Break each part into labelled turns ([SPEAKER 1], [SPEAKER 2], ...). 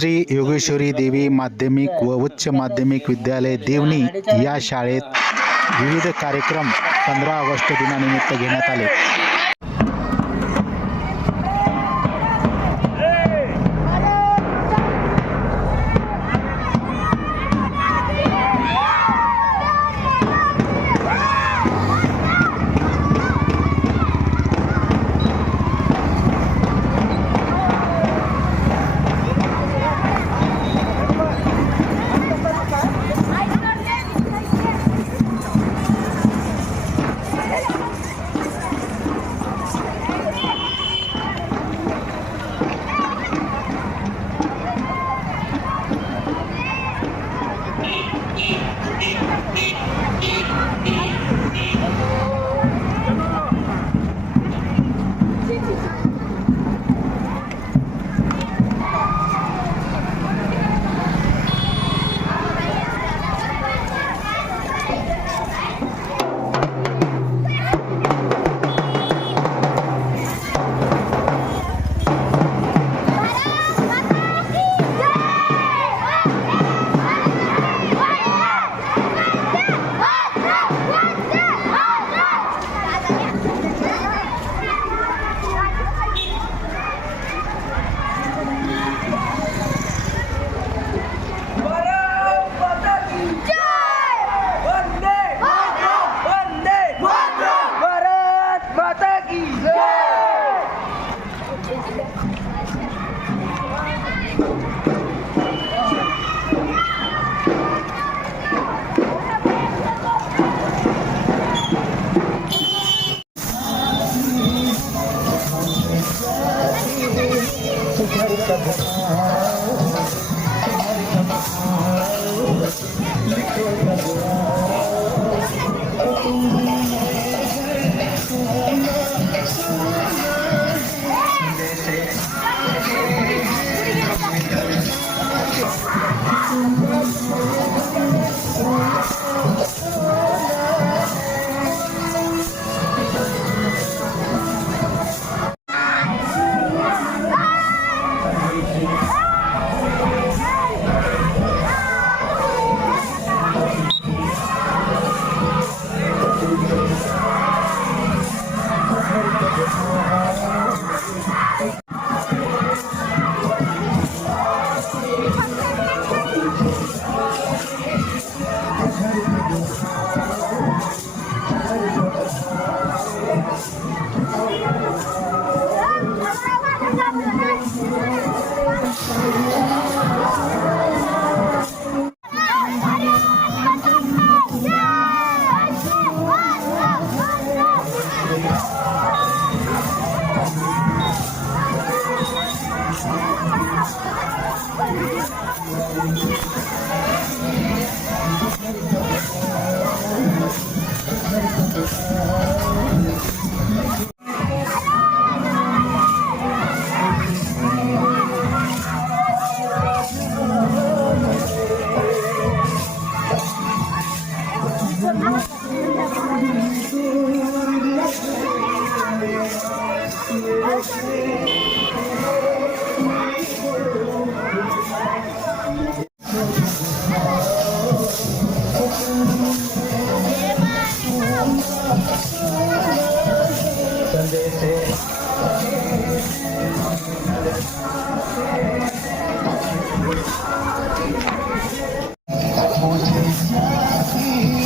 [SPEAKER 1] श्री योगेश्वरी देवी माध्यमिक व उच्च माध्यमिक विद्यालय देवणी या शाळेत विविध कार्यक्रम पंधरा ऑगस्ट दिनानिमित्त घेण्यात आले.
[SPEAKER 2] but assim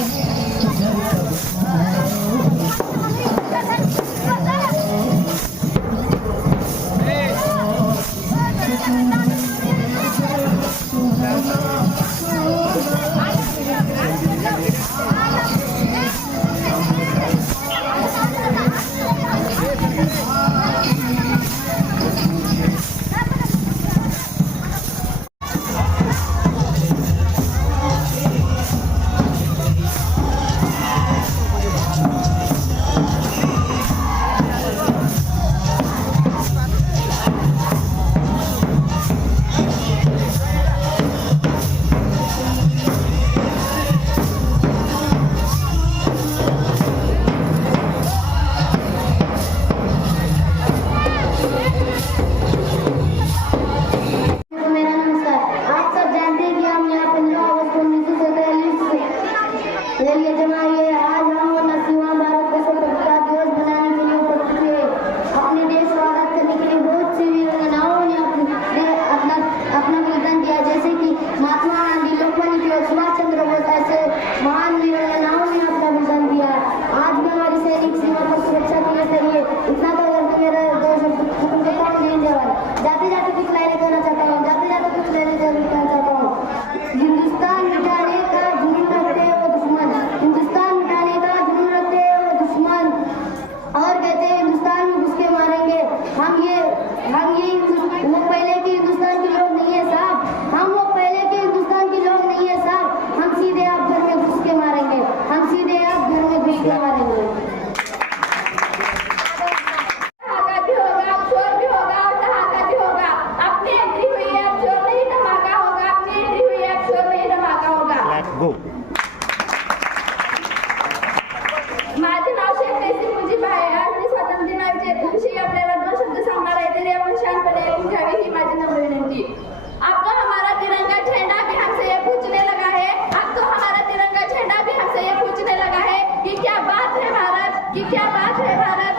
[SPEAKER 2] আছে Bharat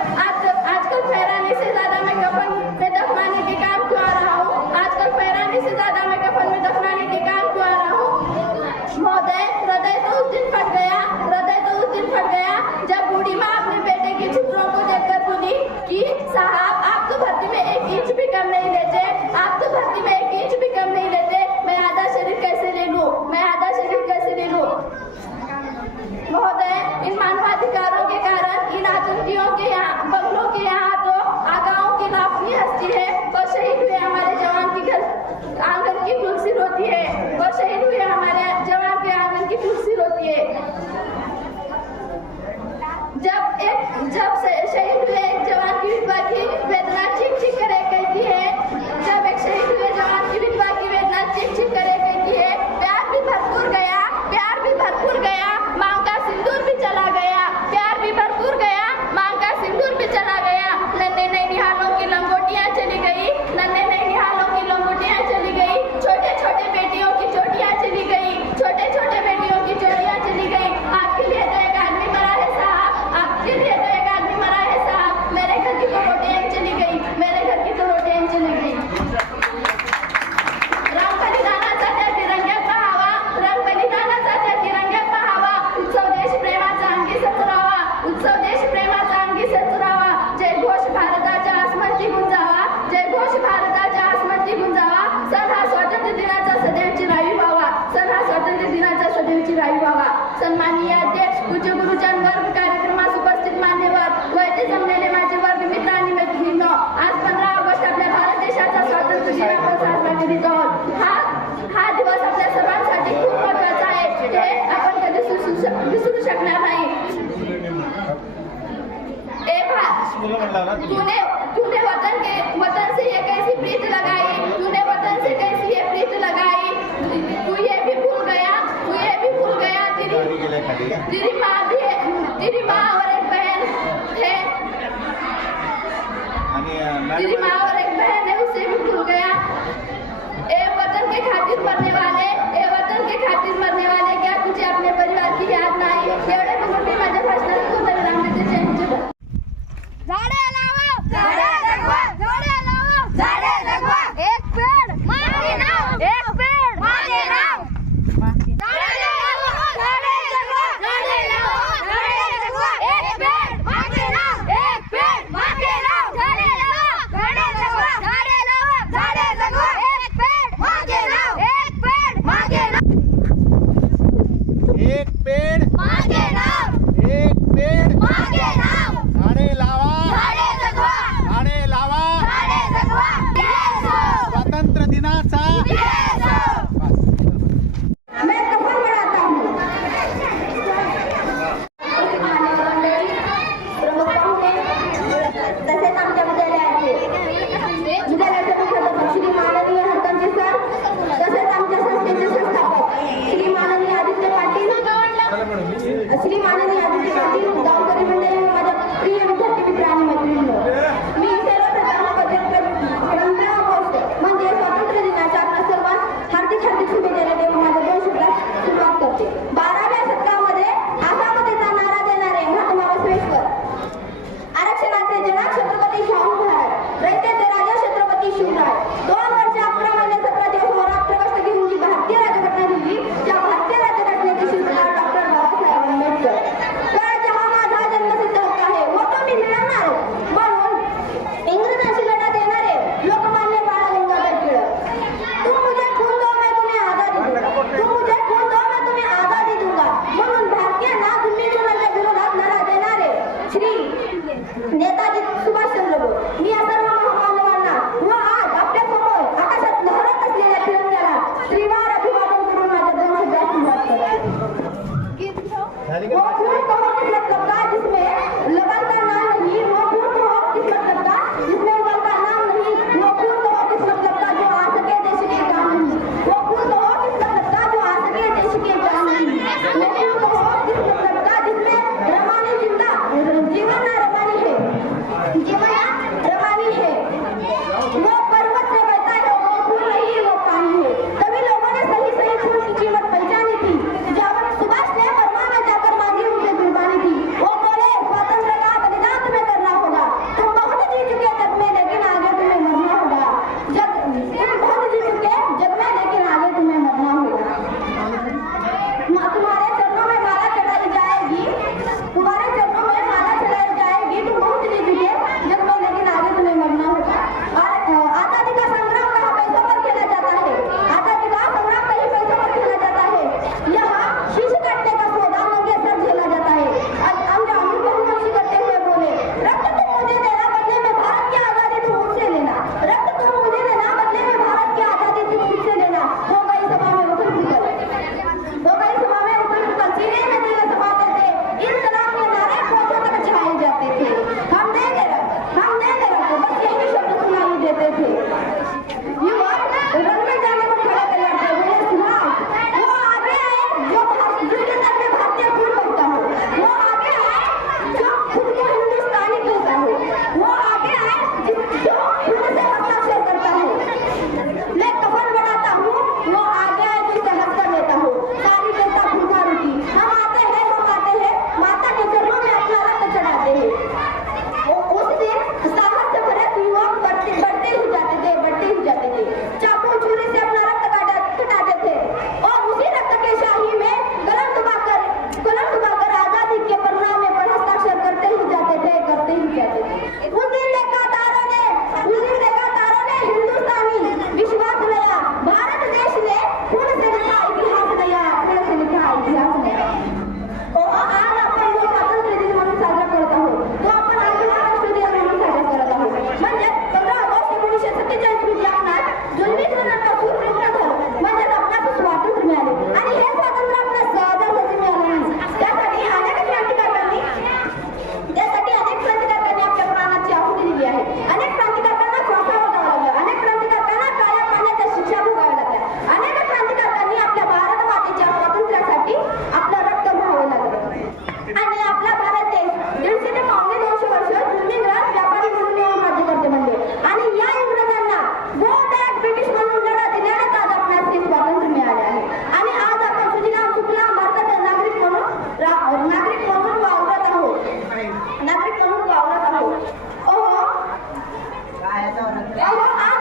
[SPEAKER 2] É o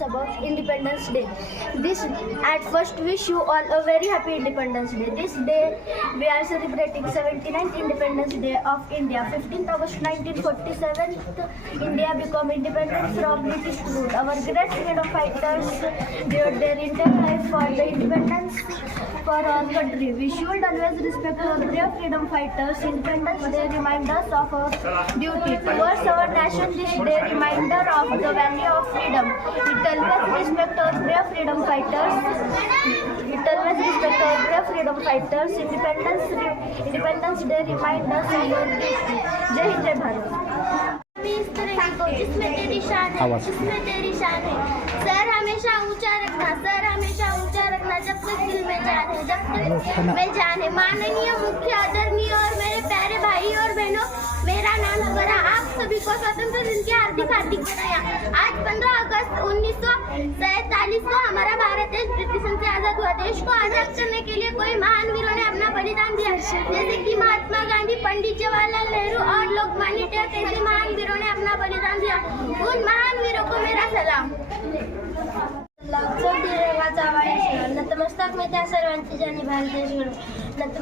[SPEAKER 2] about Independence Day. This, at first, wish you all a very happy Independence Day. This day, we are celebrating 79th Independence Day of India. 15th August 1947, India became independent from British rule. Our great freedom fighters gave their entire life for the independence for our country. We should always respect our brave freedom fighters. Independence Day reminds us of our duty towards our nation. This day reminder of the value of freedom. It always respect our freedom fighters. It always respect our brave freedom fighters. Independence Independence Day reminds us of our duty. जय हिंद जय भारत
[SPEAKER 3] मैं इस तरह की को जिसमें तेरी शान है
[SPEAKER 1] आवाज़।
[SPEAKER 3] जिसमें तेरी शान है सर हमेशा ऊँचा रखना सर हमेशा ऊँचा रखना जब तक दिल में जान है जब तक में जान है माननीय मुख्य आदरणीय और मेरे प्यारे भाई और बहनों मेरा नाम स्वरा आप सभी को स्वतंत्र दिन की हार्दिक हार्दिक बधाइयाँ आज 15 अगस्त उन्नीस को हमारा भारत देश ब्रिटिशों से आजाद हुआ। देश को आजाद करने के लिए कोई महान वीरों ने अपना बलिदान दिया। जैसे कि महात्मा गांधी पंडित जवाहरलाल नेहरू और लोकमान्य टिळक ऐसे महान वीरों ने अपना बलिदान दिया। उन महान वीरों को मेरा सलाम। नतमस्तक मी त्या सर्वांची ज्यांनी भारत देश घडवला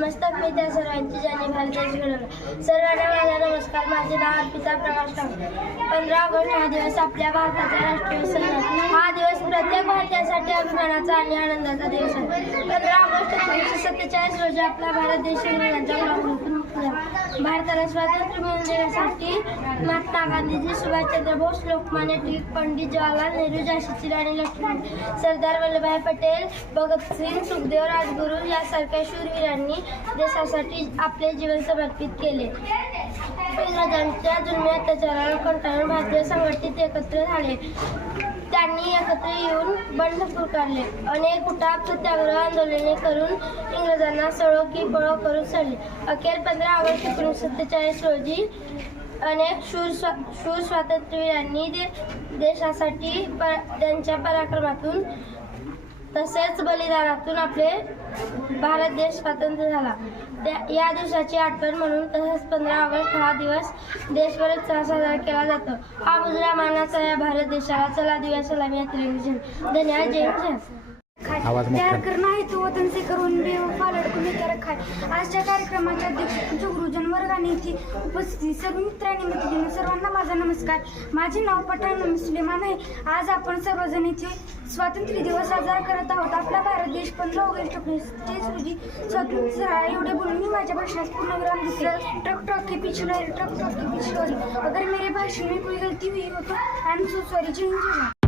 [SPEAKER 3] नतमस्तक मी त्या सर्वांची ज्यांनी भारतीय घडवला सर्वांना माझा नमस्कार. माझे नाव अर्पिता प्रकाश टांगे पंधरा ऑगस्ट हा दिवस आपल्या भारताचा राष्ट्रीय सण हा दिवस प्रत्येक भारतीयासाठी अभिमानाचा आणि आनंदाचा दिवस आहे. पंधरा ऑगस्ट एकोणीसशे सत्तेचाळीस रोजी आपला भारत देश इंग्रजांच्या मुक्त झाला भारताला स्वातंत्र्य मिळवून देण्यासाठी महात्मा गांधीजी सुभाषचंद्र बोस लोकमान्य टिळक पंडित जवाहरलाल नेहरू झाशीची राणी लक्ष्मी सरदार वल्लभभाई पटेल भगतसिंग सुखदेव राजगुरू यासारख्या शूरवीरांनी देशासाठी आपले जीवन समर्पित केले. इंग्रजांच्या जुलमी अत्याचाराला कंटाळून भारतीय संघटित एकत्र झाले. त्यांनी एकत्र येऊन बंड पुकारले अनेक उठाव सत्याग्रह आंदोलने करून इंग्रजांना सळो की पळो करून सोडले. अखेर पंधरा ऑगस्ट एकोणीसशे सत्तेचाळीस रोजी अनेक शूर स्वा शूर स्वातंत्र्यवीरांनी दे देशासाठी प त्यांच्या पराक्रमातून तसेच बलिदानातून आपले भारत देश स्वतंत्र झाला. त्या या दिवसाची आठवण म्हणून तसेच पंधरा ऑगस्ट हा दिवस देशभर साजरा केला जातो. हा मुजरा मानाचा या भारत देशाला चला दिवस सलामी यात्रेने धन्यवाद जय.
[SPEAKER 4] तयार करना है तो वतन से करून बेवफा लडकून इथे रखा है आजच्या कार्यक्रमाच्या अध्यक्ष गुरुजन वर्गाने इथे उपस्थित सर्व मित्रांनी मैत्रिणी सर्वांना माझा नमस्कार. माझे नाव पठाण सुलेमान आहे. आज आपण सर्वजण इथे स्वातंत्र्य दिवस साजरा करत आहोत. आपला भारत देश पंधरा ऑगस्ट एकोणीसशे रोजी स्वतंत्र झाला एवढे बोलून मी माझ्या भाषणात पूर्ण विराम ट्रक ट्रक की पीछे ट्रक ट्रक की पीछे अगर मेरे भाषण में कोई गलती हुई हो तो I am so sorry Jai